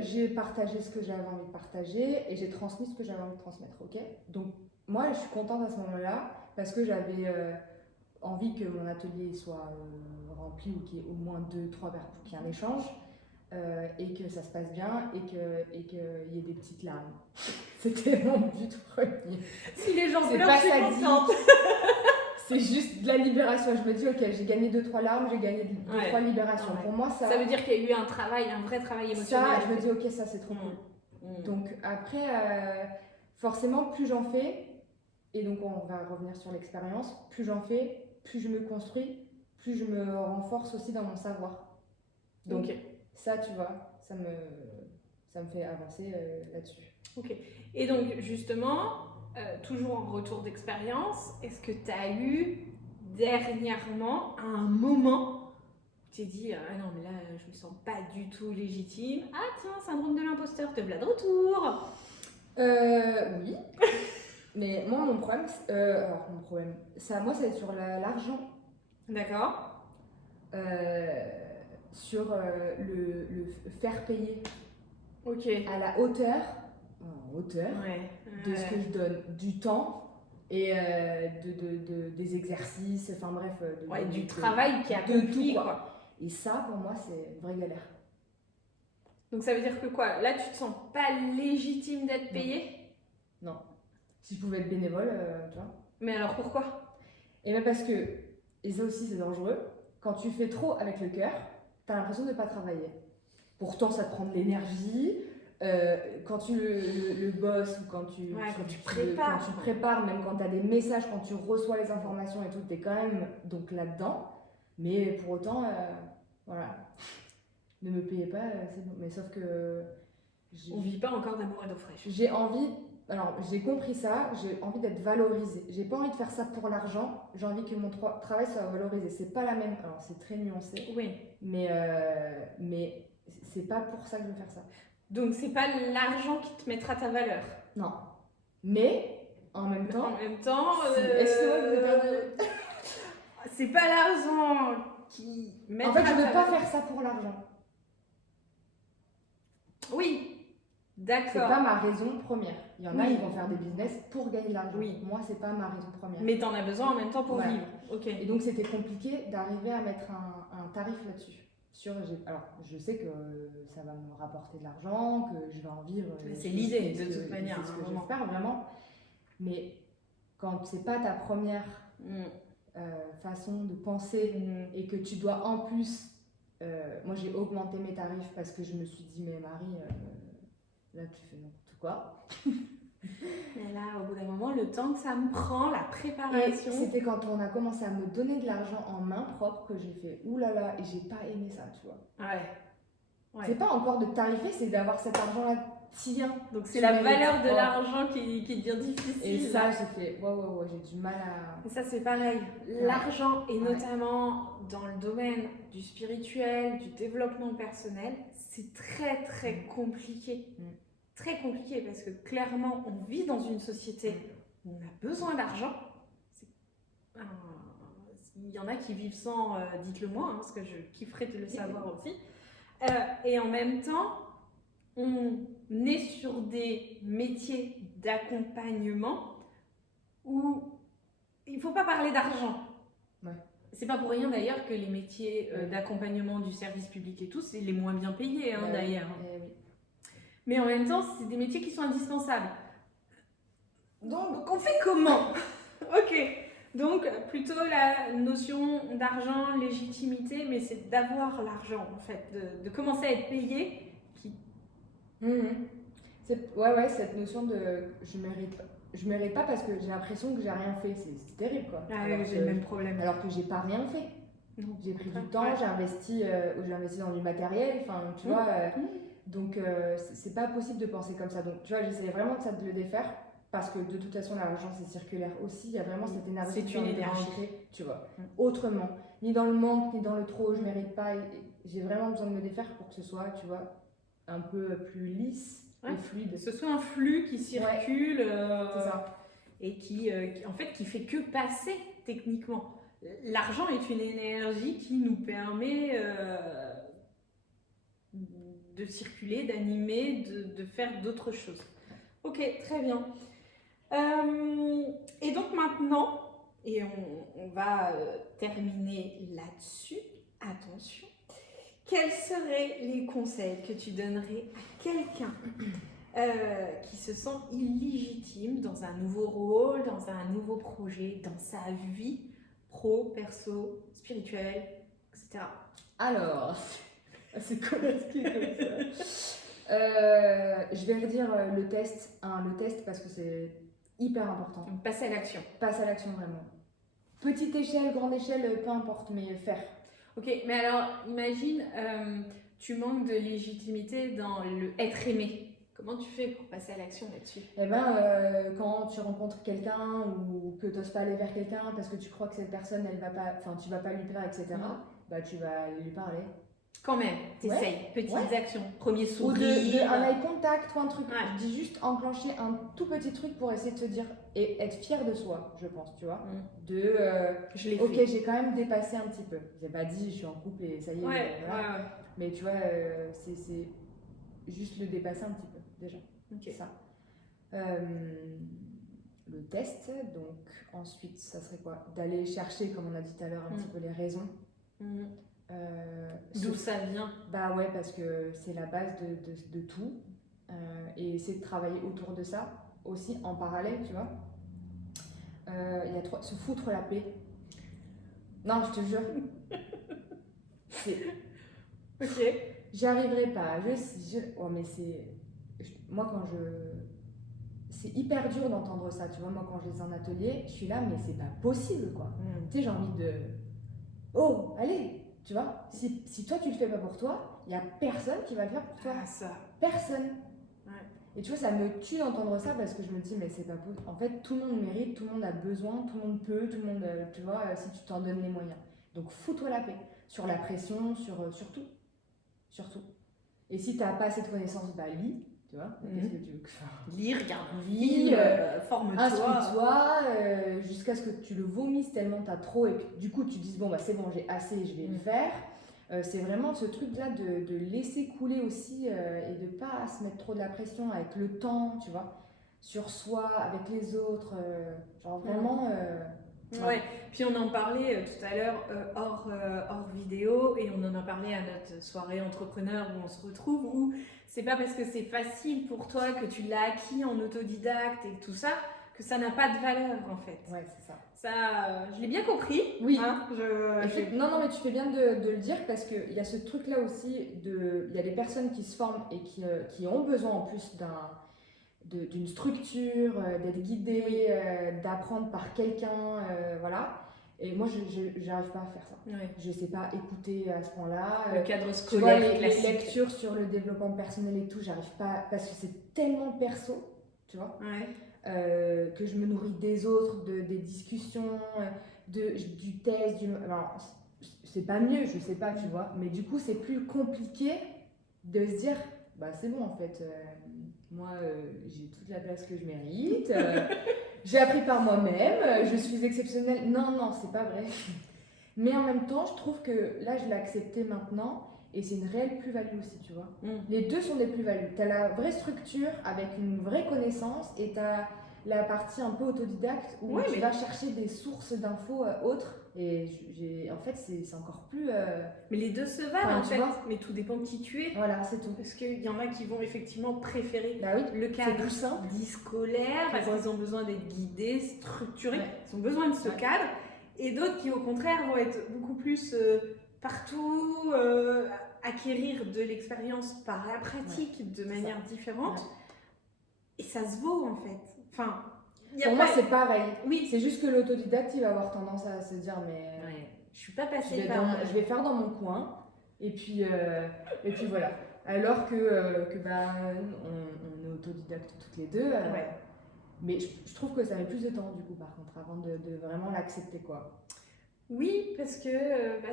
J'ai partagé ce que j'avais envie de partager et j'ai transmis ce que j'avais envie de transmettre, ok? Donc, moi, je suis contente à ce moment-là parce que j'avais envie que mon atelier soit rempli ou qu'il y ait au moins 2-3 verres pour qu'il y ait un échange. Et que ça se passe bien et qu'il y ait des petites larmes. C'était mon but premier. Si les gens pleurent, je suis contente. C'est juste de la libération. Je me dis, ok, j'ai gagné 2-3 larmes, j'ai gagné 2-3 libérations. Ouais. Pour moi, ça veut dire qu'il y a eu un vrai travail émotionnel. Ça, je me dis, ok, ça c'est trop cool. Donc après, forcément, plus j'en fais, et donc on va revenir sur l'expérience, plus j'en fais, plus je me construis, plus je me renforce aussi dans mon savoir. Donc ça, tu vois, ça me fait avancer là-dessus. Ok. Et donc justement, toujours en retour d'expérience, est-ce que tu as eu dernièrement un moment où tu t'es dit ah non mais là je me sens pas du tout légitime, ah tiens syndrome de l'imposteur, te voilà de retour? Oui. Mais moi mon problème, ça moi c'est sur l'argent. D'accord. Sur le faire payer. Ok. À la hauteur de ce que je donne, du temps et des exercices, enfin bref. Du travail qui a accompli quoi. Et ça, pour moi, c'est une vraie galère. Donc ça veut dire que quoi? Là, tu te sens pas légitime d'être payé? Non. Si je pouvais être bénévole, tu vois. Mais alors pourquoi? Et bien parce que, et ça aussi c'est dangereux, quand tu fais trop avec le cœur, t'as l'impression de ne pas travailler. Pourtant, ça te prend de l'énergie. Quand tu le bosses ou quand tu prépares, même quand tu as des messages, quand tu reçois les informations et tout, tu es quand même donc là-dedans. Mais pour autant, voilà, ne me payez pas, c'est bon. Mais sauf que... On vit pas encore d'amour et d'eau fraîche. J'ai envie... Alors, j'ai compris ça, j'ai envie d'être valorisée. J'ai pas envie de faire ça pour l'argent, j'ai envie que mon travail soit valorisé. C'est pas la même... Alors, c'est très nuancé. Oui. Mais c'est pas pour ça que je veux faire ça. Donc c'est pas l'argent qui te mettra ta valeur. Non. Mais en même temps. C'est pas l'argent qui mettra. En fait, je veux pas faire ça pour l'argent. Oui. D'accord. C'est pas ma raison première. Il y en a qui vont faire des business pour gagner de l'argent. Oui. Moi, c'est pas ma raison première. Mais t'en as besoin en même temps pour vivre. Ok. Et donc c'était compliqué d'arriver à mettre un tarif là-dessus. Alors, je sais que ça va me rapporter de l'argent, que je vais en vivre. C'est l'idée, de toute manière. C'est ce que j'espère vraiment. Mais quand c'est pas ta première façon de penser et que tu dois en plus... moi, j'ai augmenté mes tarifs parce que je me suis dit, mais Marie, là, tu fais n'importe quoi. Mais là, au bout d'un moment, le temps que ça me prend, la préparation... C'était quand on a commencé à me donner de l'argent en main propre que j'ai fait oulala, et j'ai pas aimé ça, tu vois. Ouais. Ouais. C'est pas encore de tarifer, c'est d'avoir cet argent-là tien. Donc c'est Tu la mérites. valeur de Ouais. l'argent qui devient difficile. Et ça, j'ai fait, ouais, j'ai du mal à... Et ça, c'est pareil. L'argent, et Ouais. notamment dans le domaine du spirituel, du développement personnel, c'est très, très compliqué. Très compliqué parce que clairement, on vit dans une société où on a besoin d'argent. Il y en a qui vivent sans, dites-le moi, parce que je kifferais de le savoir aussi. Et en même temps, on est sur des métiers d'accompagnement où il ne faut pas parler d'argent. Ouais. C'est pas pour rien d'ailleurs que les métiers d'accompagnement du service public et tout, c'est les moins bien payés d'ailleurs. Oui. Mais en même temps, c'est des métiers qui sont indispensables. Donc on fait comment? Ok. Donc plutôt la notion d'argent, légitimité, mais c'est d'avoir l'argent en fait, de commencer à être payé qui... Ouais, cette notion de je mérite pas parce que j'ai l'impression que j'ai rien fait, c'est terrible quoi. J'ai le même problème. Alors que j'ai pas rien fait. Non. J'ai pris du temps, j'ai investi dans du matériel, enfin tu vois. Donc c'est pas possible de penser comme ça. Donc tu vois, j'essayais vraiment de ça de le défaire parce que de toute façon l'argent c'est circulaire aussi. Il y a vraiment cette énergie. C'est une énergie. Tu vois. Autrement, ni dans le manque ni dans le trop, je mérite pas. J'ai vraiment besoin de me défaire pour que ce soit, tu vois, un peu plus lisse. Et fluide. Que ce soit un flux qui circule c'est ça. Et qui en fait qui fait que passer techniquement. L'argent est une énergie qui nous permet de circuler, d'animer, de faire d'autres choses. Ok, très bien. Et donc maintenant, et on va terminer là-dessus, attention. Quels seraient les conseils que tu donnerais à quelqu'un qui se sent illégitime dans un nouveau rôle, dans un nouveau projet, dans sa vie pro, perso, spirituelle, etc. Alors, c'est compliqué comme ça. Je vais redire le test parce que c'est hyper important. Donc, passer à l'action. Passe à l'action vraiment. Petite échelle, grande échelle, peu importe, mais faire. Ok, mais alors imagine, tu manques de légitimité dans le être aimé. Comment tu fais pour passer à l'action là-dessus? Eh ben, quand tu rencontres quelqu'un ou que tu n'oses pas aller vers quelqu'un parce que tu crois que cette personne, elle va pas, enfin, tu vas pas lui plaire, etc. Bah, tu vas lui parler. Quand même, t'essayes. Petites actions. Premier Ou sourire. un eye contact ou un truc. Je dis juste enclencher un tout petit truc pour essayer de se dire et être fier de soi, je pense, tu vois. Je l'ai ok, fait. j'ai quand même dépassé un petit peu. J'ai pas dit je suis en couple et ça y est. Voilà. Mais tu vois, c'est juste le dépasser un petit peu déjà. Okay. Ça. Le test, donc ensuite, ça serait quoi? D'aller chercher, comme on a dit tout à l'heure, un petit peu les raisons. D'où ça vient? Bah ouais, parce que c'est la base de tout. Et essayer de travailler autour de ça aussi en parallèle, tu vois. Il y a se foutre la paix. Non, je te jure. Ok. J'y arriverai pas. Oh, mais moi, quand c'est hyper dur d'entendre ça, tu vois. Moi, quand je les ai en atelier, je suis là, mais c'est pas possible, quoi. Tu sais, j'ai envie de... Oh, allez, tu vois. Si toi, tu le fais pas pour toi, il y a personne qui va le faire pour toi. Ah, ça. Personne. Et tu vois, ça me tue d'entendre ça parce que je me dis, mais c'est pas possible. En fait, tout le monde mérite, tout le monde a besoin, tout le monde peut, tout le monde, tu vois, si tu t'en donnes les moyens. Donc, fous-toi la paix. Sur la pression, sur tout. Surtout. Et si t'as pas assez de connaissances, bah lis, tu vois. Qu'est-ce que tu veux que je fasse? Lis, regarde un film, forme-toi. Instruis-toi, jusqu'à ce que tu le vomisses tellement t'as trop et que du coup tu dises, bon, bah c'est bon, j'ai assez, je vais le faire. C'est vraiment ce truc-là de laisser couler aussi et de pas se mettre trop de la pression avec le temps, tu vois, sur soi, avec les autres, genre vraiment... Ouais, puis on en parlait tout à l'heure hors vidéo et on en a parlé à notre soirée entrepreneur où on se retrouve, où c'est pas parce que c'est facile pour toi que tu l'as acquis en autodidacte et tout ça que ça n'a pas de valeur en fait. Ouais, c'est ça. Ça, je l'ai bien compris. Oui. Hein, non, mais tu fais bien de le dire parce qu'il y a ce truc-là aussi, il y a des personnes qui se forment et qui ont besoin en plus d'une structure, d'être guidées, d'apprendre par quelqu'un, voilà. Et moi, j'arrive pas à faire ça. Ouais. Je sais pas écouter à ce point-là. Le cadre Tu vois, scolaire les classique. lectures sur le développement personnel et tout, j'arrive pas, parce que c'est tellement perso, tu vois, Ouais. que je me nourris des autres, des discussions, du test, alors, c'est pas mieux, je sais pas, tu vois, mais du coup, c'est plus compliqué de se dire, bah c'est bon en fait, moi j'ai toute la place que je mérite, j'ai appris par moi-même, je suis exceptionnelle. Non, non, c'est pas vrai. Mais en même temps, je trouve que là, je l'ai accepté maintenant et c'est une réelle plus-value aussi, tu vois. Les deux sont des plus-values. Tu as la vraie structure avec une vraie connaissance et tu as la partie un peu autodidacte où tu vas chercher des sources d'infos autres. Et en fait, c'est encore plus. Mais les deux se valent en fait. Vois, mais tout dépend de qui tu es. Voilà, c'est tout. Parce qu'il y en a qui vont effectivement préférer bah oui, le cadre dit scolaire parce qu'ils ont besoin d'être guidés, structurés. Ouais. Ils ont besoin de ce cadre. Et d'autres qui au contraire vont être beaucoup plus partout, acquérir de l'expérience par la pratique de manière différente. Et ça se vaut en fait. Enfin, pour moi, c'est pareil. Oui. C'est juste que l'autodidacte, il va avoir tendance à se dire, mais je suis pas passée par... je vais faire dans mon coin. Et puis voilà. Alors que bah, on est autodidacte toutes les deux. Mais je trouve que ça met plus de temps du coup par contre avant de vraiment l'accepter quoi. Oui, parce que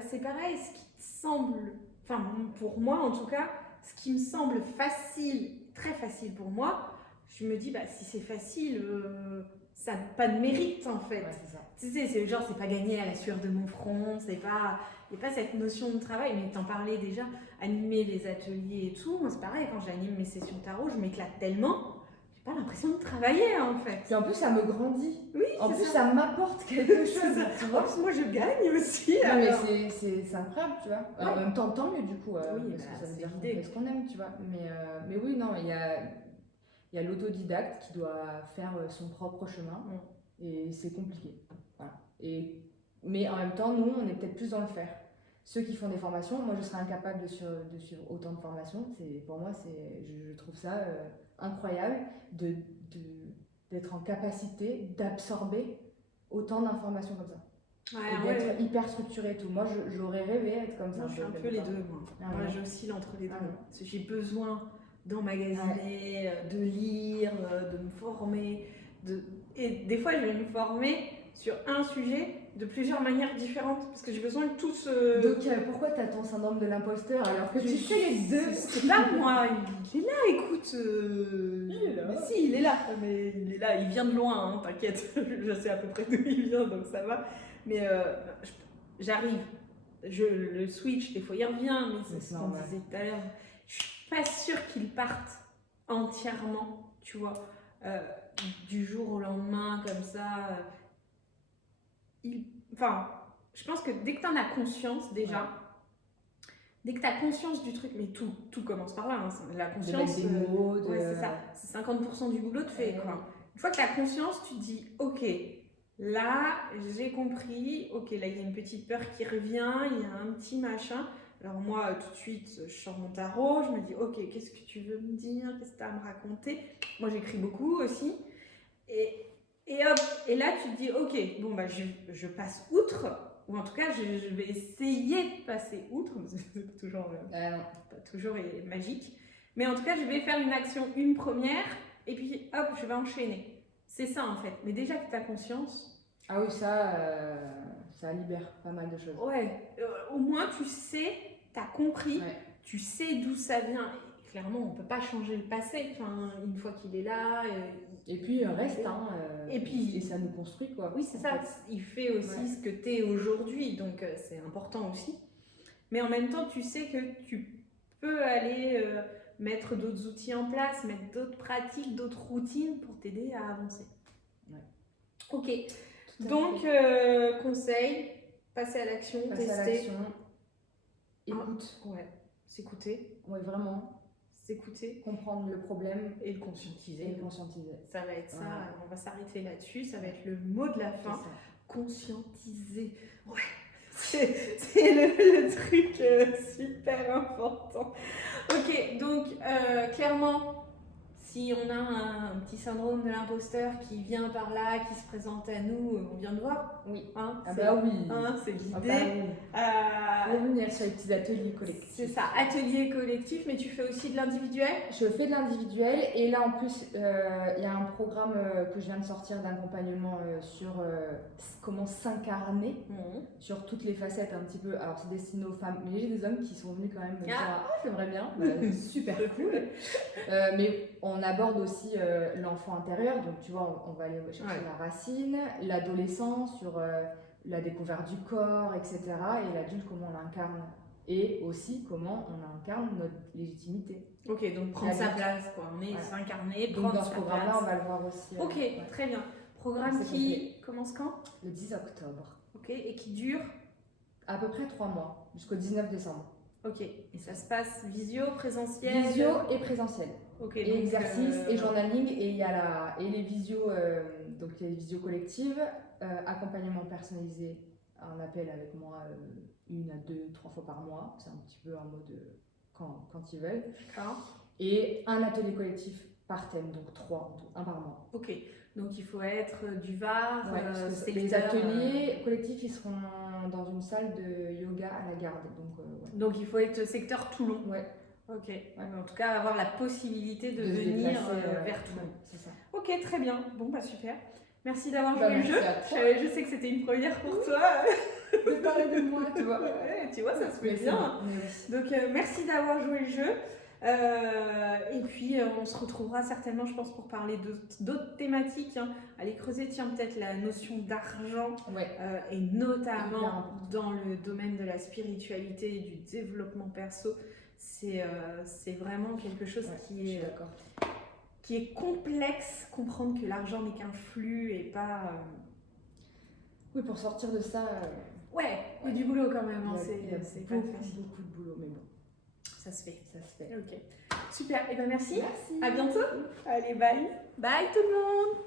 c'est pareil, ce qui te semble, enfin pour moi en tout cas, ce qui me semble facile, très facile pour moi, je me dis si c'est facile, ça n'a pas de mérite en fait. Ouais, c'est ça. Tu sais, c'est genre c'est pas gagné à la sueur de mon front, c'est pas, il n'y a pas cette notion de travail, mais t'en parlais déjà, animer les ateliers et tout, moi c'est pareil, quand j'anime mes sessions tarot, je m'éclate tellement. Pas l'impression de travailler en fait. Et en plus ça me grandit. Oui, en plus ça m'apporte quelque chose. Tu vois, moi je gagne aussi. Non, mais c'est incroyable, tu vois. Ouais. En même temps, tant mieux du coup. Oui, parce que ça veut dire qu'on fait ce qu'on aime, tu vois. Mais oui, non, il y a l'autodidacte qui doit faire son propre chemin. Et c'est compliqué. Voilà. Mais en même temps, nous, on est peut-être plus dans le faire. Ceux qui font des formations, moi je serais incapable de suivre autant de formations. Pour moi, je trouve ça incroyable d'être en capacité d'absorber autant d'informations comme ça. Et d'être hyper structuré et tout. Moi, j'aurais rêvé être comme ça. Moi, je suis un peu les deux, moi. Moi, j'oscille entre les deux. Parce que j'ai besoin d'emmagasiner, de lire, de me former. Et des fois, je vais me former sur un sujet de plusieurs manières différentes parce que j'ai besoin de tout ce... Donc pourquoi t'as ton syndrome de l'imposteur alors que tu fais les deux? C'est pas moi, il est là, écoute. Il est là. Mais si, il est là. Mais il est là, il vient de loin, hein, t'inquiète. Je sais à peu près d'où il vient, donc ça va. Mais j'arrive, je le switch, des fois il revient, mais c'est ce qu'on disait tout à l'heure. Je suis pas sûre qu'il parte entièrement, tu vois, du jour au lendemain, comme ça. Enfin, je pense que dès que tu en as conscience déjà, dès que tu as conscience du truc, mais tout commence par là, hein, la conscience. Des mots, c'est ça, c'est 50% du boulot de fait. Quoi. Une fois que tu as conscience, tu te dis, ok, là j'ai compris, ok, là il y a une petite peur qui revient, il y a un petit machin. Alors moi, tout de suite, je sors mon tarot, je me dis, ok, qu'est-ce que tu veux me dire, qu'est-ce que tu as à me raconter? Moi j'écris beaucoup aussi. Et hop, et là tu te dis, ok, bon je passe outre, ou en tout cas je vais essayer de passer outre, c'est toujours, pas toujours magique, mais en tout cas je vais faire une action, une première, et puis hop, je vais enchaîner. C'est ça en fait, mais déjà que tu as conscience... Ah oui, ça libère pas mal de choses. Ouais, au moins tu sais, tu as compris, tu sais d'où ça vient. Clairement, on ne peut pas changer le passé, enfin, une fois qu'il est là. Et puis, il reste, et ça nous construit, quoi. Oui, c'est ça, il fait aussi ce que tu es aujourd'hui, donc c'est important aussi. Mais en même temps, tu sais que tu peux aller mettre d'autres outils en place, mettre d'autres pratiques, d'autres routines pour t'aider à avancer. Ok, donc conseil, passer à l'action, tester. Écoute. S'écouter. Ouais, vraiment. S'écouter, comprendre le problème et le conscientiser. Ça va être ça, on va s'arrêter là-dessus, ça va être le mot de la fin. Conscientiser. Ouais, c'est le truc super important. Ok, donc clairement, si on a un petit syndrome de l'imposteur qui vient par là, qui se présente à nous, on vient de voir. Oui. Hein, Ah bah oui. hein, c'est l'idée. Ah bah oui. Faut venir sur les petits ateliers collectifs. C'est ça, atelier collectif, mais tu fais aussi de l'individuel? Je fais de l'individuel et là en plus il y a un programme que je viens de sortir d'accompagnement sur comment s'incarner sur toutes les facettes un petit peu. Alors c'est destiné aux femmes, mais j'ai des hommes qui sont venus quand même me dire ah j'aimerais bien, super cool. Mais on aborde aussi l'enfant intérieur, donc tu vois on va aller chercher la racine, l'adolescence sur la découverte du corps, etc. Et l'adulte comment on l'incarne. Et aussi comment on incarne notre légitimité. Ok, donc prendre sa place, quoi. On est s'incarner, donc prendre dans ce programme-là, on va le voir aussi. Ok, très bien. Programme qui commence quand? Le 10 octobre. Ok, et qui dure? À peu près 3 mois, jusqu'au 19 décembre. Ok, et ça se passe visio, présentiel? Visio et présentiel. Ok, et donc, exercice et journaling, et il y a les visios, donc il y a les visios collectives, accompagnement personnalisé, un appel avec moi 1 à 2, 3 fois par mois, c'est un petit peu en mode quand ils veulent. D'accord. Et un atelier collectif par thème, donc 3 en tout, 1 par mois. Ok, donc il faut être du Var, les ateliers collectifs ils seront dans une salle de yoga à la Garde. Donc il faut être secteur Toulon. Ouais. Ok, en tout cas avoir la possibilité de venir vers Toulon. C'est ça. Ok, très bien, bon bah super. Merci d'avoir joué le jeu. Je sais que c'était une première pour toi. De parler de moi, tu vois. Ouais, tu vois, ça se fait bien. Donc merci d'avoir joué le jeu. Et puis on se retrouvera certainement, je pense, pour parler d'autres thématiques. Hein. Aller creuser, tiens, peut-être la notion d'argent, et notamment dans le domaine de la spiritualité et du développement perso. C'est vraiment quelque chose qui est complexe. Comprendre que l'argent n'est qu'un flux et pas... Oui, pour sortir de ça... il y a du boulot quand même. Il y a beaucoup de boulot, mais bon. Ça se fait. Ok. Super. Et ben merci. Merci. À bientôt. Allez, bye. Bye tout le monde.